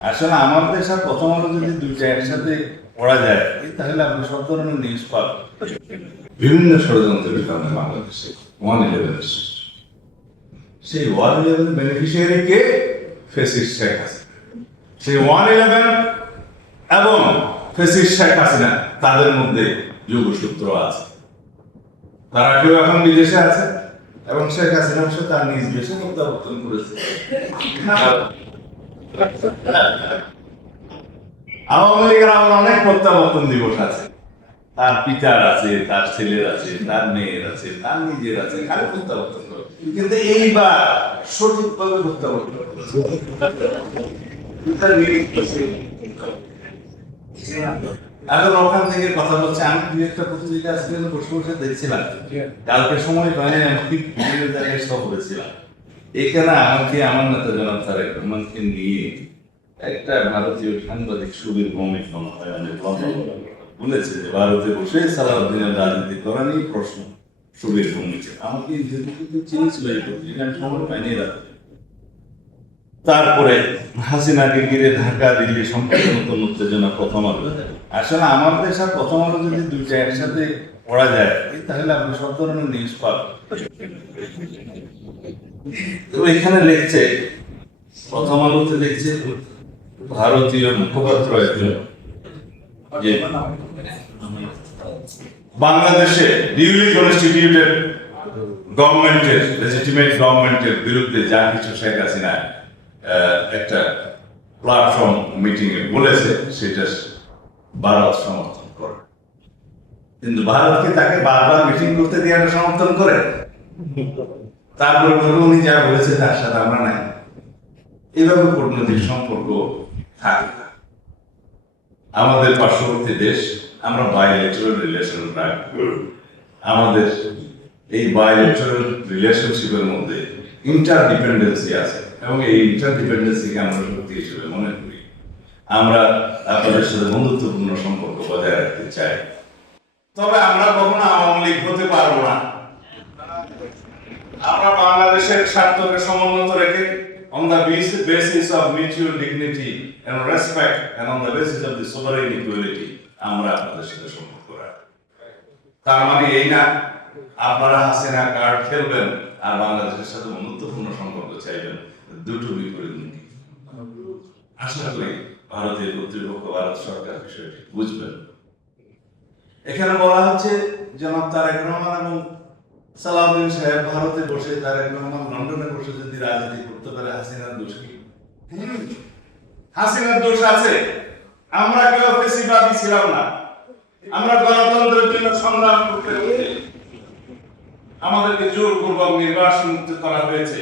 আসলে আমাদের সাথে প্রথম আলো যদি দুইটা একসাথে পড়া যায় তাহলে আপনি সব ধরনের নিউজ পাবেন। বিভিন্ন ষড়যন্ত্রের কারণে বাংলাদেশে 111 সেই 111 বেনিফিশিয়ারি কে? ফ্যাসিস্ট শেখ হাসিনা। সেই 111 এবং ফ্যাসিস্ট শেখ হাসিনা তাদের মধ্যে যোগসূত্র আছে। তারা কেউ এখন বিদেশে আছে এবং শেখ হাসিনা অবশ্য তার নিজ দেশে প্রত্যাবর্তন করেছে। আওয়ামী লীগের আমার অনেক প্রত্যাবর্তন দিবস আছে, তার পিতার আছে, তার ছেলের আছে, তার মেয়ের আছে, তার নিজের আছে, খালি প্রত্যাবর্তন করে। কিন্তু এইবার সঠিকভাবে প্রত্যাবর্তন করেছে। এখন ওখান থেকে কথা বলছে, আমি দুই একটা প্রতিযোগিতা আজকে বসে বসে দেখছিলাম, কালকে সময় পাইনি, আমি বিভিন্ন জায়গায় সব করেছিলাম। এখানে আমাকে আমার নেতা জনাব তারেক রহমানকে নিয়ে একটা ভারতীয় সাংবাদিক সুবীর ভৌমিক মনে হয় বলেছে যে ভারতে বসে সালাউদ্দিনের রাজনীতি করা নিয়ে প্রশ্ন। সুবীর ভৌমিক আমাকে চিনেছিল এই পত্রিকা, আমি সময় পাইনি রাখতে। তারপরে হাসিনাকে ঘিরে ঢাকা দিল্লি সম্পর্কে নতুন উত্তেজনা প্রথম আলো। আসলে আমাদের সাথে প্রথম আলো যদি দুইটা একসাথে পড়া যায় তাহলে আপনি সব ধরনের নিউজ পাবেন। তো এখানে লিখছে, প্রথম আলোতে লিখছে ভারতীয় মুখপাত্র একজন যে বাংলাদেশে ডিউলি কনস্টিটিউটেড গভর্নমেন্টের, লেজিটিমেট গভর্নমেন্টের বিরুদ্ধে যা কিছু শেখ হাসিনা একটা প্ল্যাটফর্ম মিটিং এ বলেছে সেটা ভারত সমর্থন করে। কিন্তু ভারতকে তাকে বারবার মিটিং করতে দিয়ে সমর্থন করে, তারপরে উনি যা বলেছে তার সাথে আমরা নাই। এভাবে কূটনৈতিক সম্পর্ক থাকে না। আমাদের পার্শ্ববর্তী দেশ, আমরা বাইলেটারাল রিলেশন রাখবো। আমাদের এই বাইলেটারাল রিলেশনশিপের মধ্যে ইন্টারডিপেন্ডেন্সি আছে এবং এই ইন্টারডিপেন্ডেন্সিকে আমরা শক্তি হিসেবে মনে করি। আমরা আপনাদের সাথে বন্ধুত্বপূর্ণ সম্পর্ক বজায় রাখতে চাই, তবে আমরা কখনো আওয়ামী লীগ হতে পারবো না। আমরা বাংলাদেশের স্বার্থকে সমুন্নত রেখে on the basis of mutual dignity and respect and on the basis of the sovereign equality আমরা আপনাদের সাথে সম্পর্ক রাখবো। তার মানে এই না আপনারা হাসিনা কার্ড খেলবেন আর বাংলাদেশের সাথে বন্ধুত্বপূর্ণ সম্পর্ক চাইবেন, দুটো বিপরীতমুখী। আশা করি ভারতীয় কর্তৃপক্ষ, ভারত সরকার বিষয়টি বুঝবেন। এখানে বলা হচ্ছে জনাব তারেক রহমান এবং সালাউদ্দিন সাহেব ভারতে বসে, তারেক রহমান লন্ডনে বসে যদি রাজনীতি করতে পারে, হাসিনার দোষ কি? হাসিনার দোষ আছে। আমরা কেউ ফেসিবাদী ছিলাম না, আমরা গণতন্ত্রের জন্য সংগ্রাম করতে হয়েছে, আমাদেরকে জোরপূর্বক নির্বাসন করা হয়েছে।